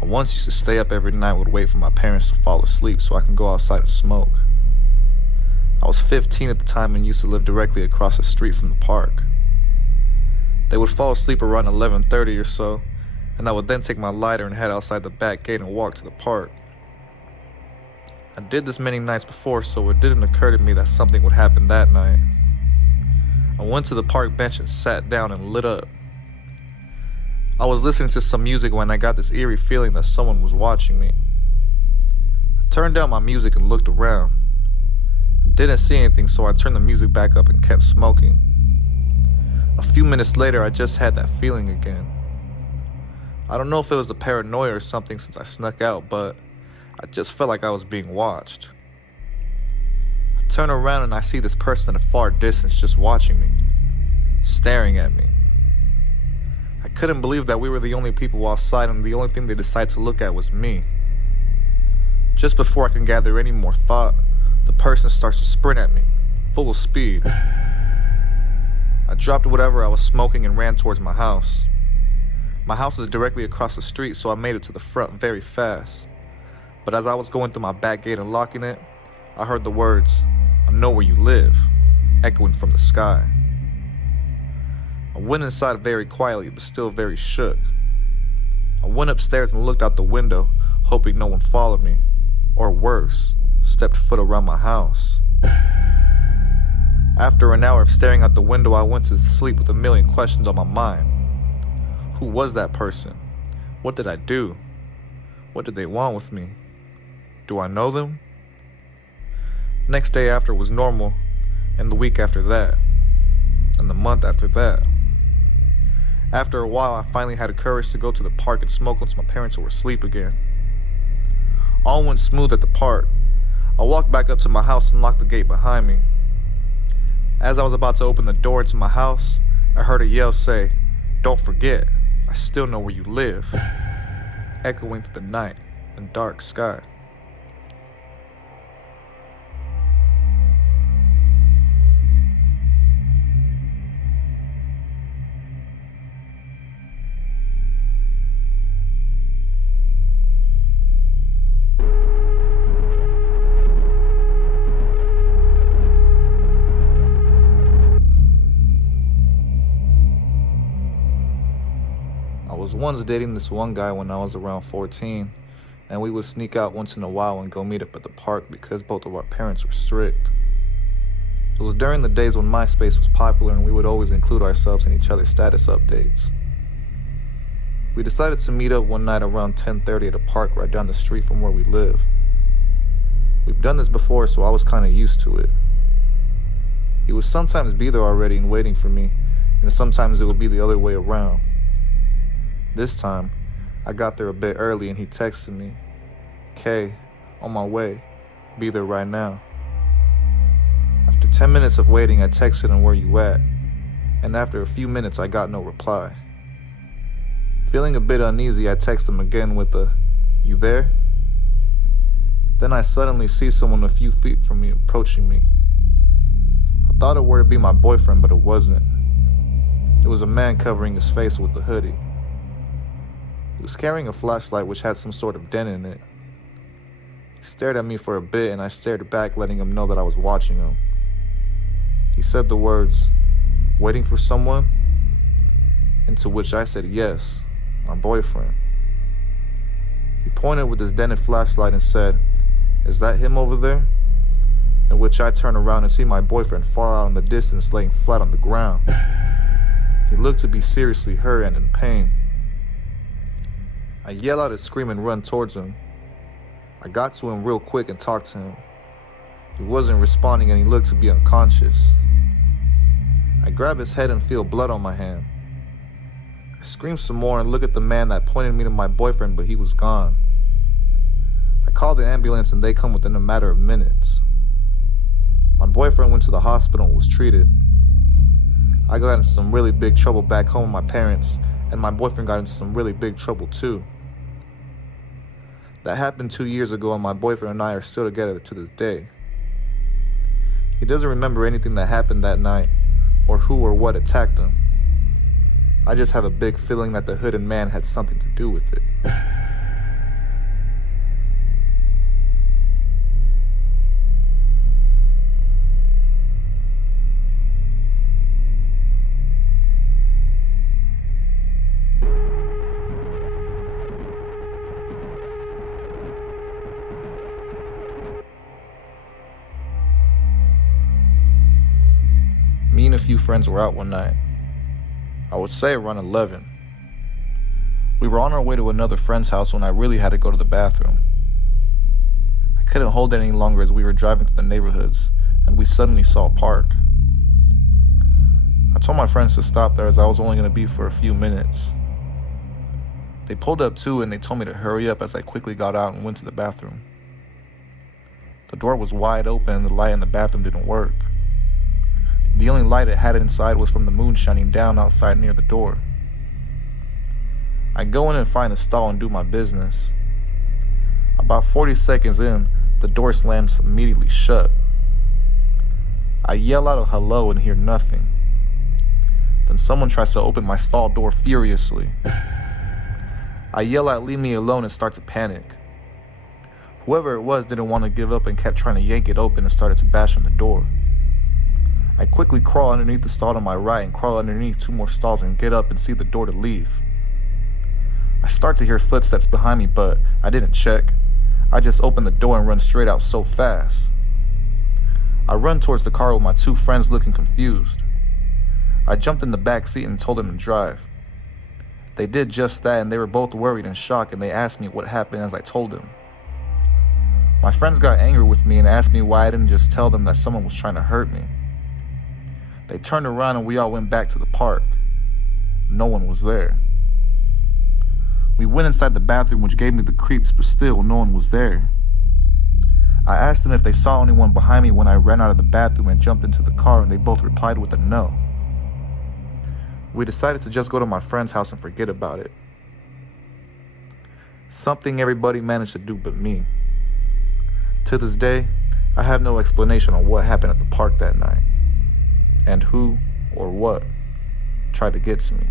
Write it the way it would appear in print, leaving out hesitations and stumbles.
I once used to stay up every night and would wait for my parents to fall asleep so I can go outside and smoke. I was 15 at the time and used to live directly across the street from the park. They would fall asleep around 11:30 or so, and I would then take my lighter and head outside the back gate and walk to the park. I did this many nights before, so it didn't occur to me that something would happen that night. I went to the park bench and sat down and lit up. I was listening to some music when I got this eerie feeling that someone was watching me. I turned down my music and looked around. I didn't see anything, so I turned the music back up and kept smoking. A few minutes later, I just had that feeling again. I don't know if it was the paranoia or something since I snuck out, but I just felt like I was being watched. I turn around and I see this person at a far distance just watching me, staring at me. I couldn't believe that we were the only people outside and the only thing they decided to look at was me. Just before I can gather any more thought, the person starts to sprint at me, full speed. I dropped whatever I was smoking and ran towards my house. My house was directly across the street, so I made it to the front very fast. But as I was going through my back gate and locking it, I heard the words, "I know where you live," echoing from the sky. I went inside very quietly, but still very shook. I went upstairs and looked out the window, hoping no one followed me, or worse, stepped foot around my house. After an hour of staring out the window, I went to sleep with a million questions on my mind. Who was that person? What did I do? What did they want with me? Do I know them? Next day after was normal, and the week after that, and the month after that. After a while, I finally had the courage to go to the park and smoke once my parents were asleep again. All went smooth at the park. I walked back up to my house and locked the gate behind me. As I was about to open the door into my house, I heard a yell say, "Don't forget, I still know where you live," echoing through the night and dark sky. I was once dating this one guy when I was around 14, and we would sneak out once in a while and go meet up at the park because both of our parents were strict. It was during the days when MySpace was popular and we would always include ourselves in each other's status updates. We decided to meet up one night around 10:30 at a park right down the street from where we live. We've done this before, so I was kind of used to it. He would sometimes be there already and waiting for me, and sometimes it would be the other way around. This time, I got there a bit early and he texted me, "Kay, on my way, be there right now." After 10 minutes of waiting, I texted him, "Where you at?" And after a few minutes, I got no reply. Feeling a bit uneasy, I texted him again with a, "You there?" Then I suddenly see someone a few feet from me approaching me. I thought it were to be my boyfriend, but it wasn't. It was a man covering his face with a hoodie. He was carrying a flashlight which had some sort of dent in it. He stared at me for a bit and I stared back, letting him know that I was watching him. He said the words, "Waiting for someone?" Into which I said, "Yes, my boyfriend." He pointed with his dented flashlight and said, "Is that him over there?" In which I turned around and see my boyfriend far out in the distance laying flat on the ground. He looked to be seriously hurt and in pain. I yell out a scream and run towards him. I got to him real quick and talked to him. He wasn't responding and he looked to be unconscious. I grab his head and feel blood on my hand. I scream some more and look at the man that pointed me to my boyfriend, but he was gone. I called the ambulance and they come within a matter of minutes. My boyfriend went to the hospital and was treated. I got into some really big trouble back home with my parents, and my boyfriend got into some really big trouble too. That happened 2 years ago and my boyfriend and I are still together to this day. He doesn't remember anything that happened that night or who or what attacked him. I just have a big feeling that the hooded man had something to do with it. friends were out one night. I would say around 11. We were on our way to another friend's house when I really had to go to the bathroom. I couldn't hold it any longer as we were driving through the neighborhoods, and we suddenly saw a park. I told my friends to stop there as I was only going to be for a few minutes. They pulled up too, and they told me to hurry up as I quickly got out and went to the bathroom. The door was wide open and the light in the bathroom didn't work. The only light it had inside was from the moon shining down outside near the door. I go in and find a stall and do my business. About 40 seconds in, the door slams immediately shut. I yell out a hello and hear nothing. Then someone tries to open my stall door furiously. I yell out, "Leave me alone," and start to panic. Whoever it was didn't want to give up and kept trying to yank it open and started to bash on the door. I quickly crawl underneath the stall to my right and crawl underneath 2 more stalls and get up and see the door to leave. I start to hear footsteps behind me, but I didn't check. I just opened the door and run straight out so fast. I run towards the car with my 2 friends looking confused. I jumped in the back seat and told them to drive. They did just that, and they were both worried and shocked, and they asked me what happened as I told them. My friends got angry with me and asked me why I didn't just tell them that someone was trying to hurt me. They turned around and we all went back to the park. No one was there. We went inside the bathroom, which gave me the creeps, but still no one was there. I asked them if they saw anyone behind me when I ran out of the bathroom and jumped into the car, and they both replied with a no. We decided to just go to my friend's house and forget about it. Something everybody managed to do but me. To this day, I have no explanation on what happened at the park that night, and who or what tried to get to me.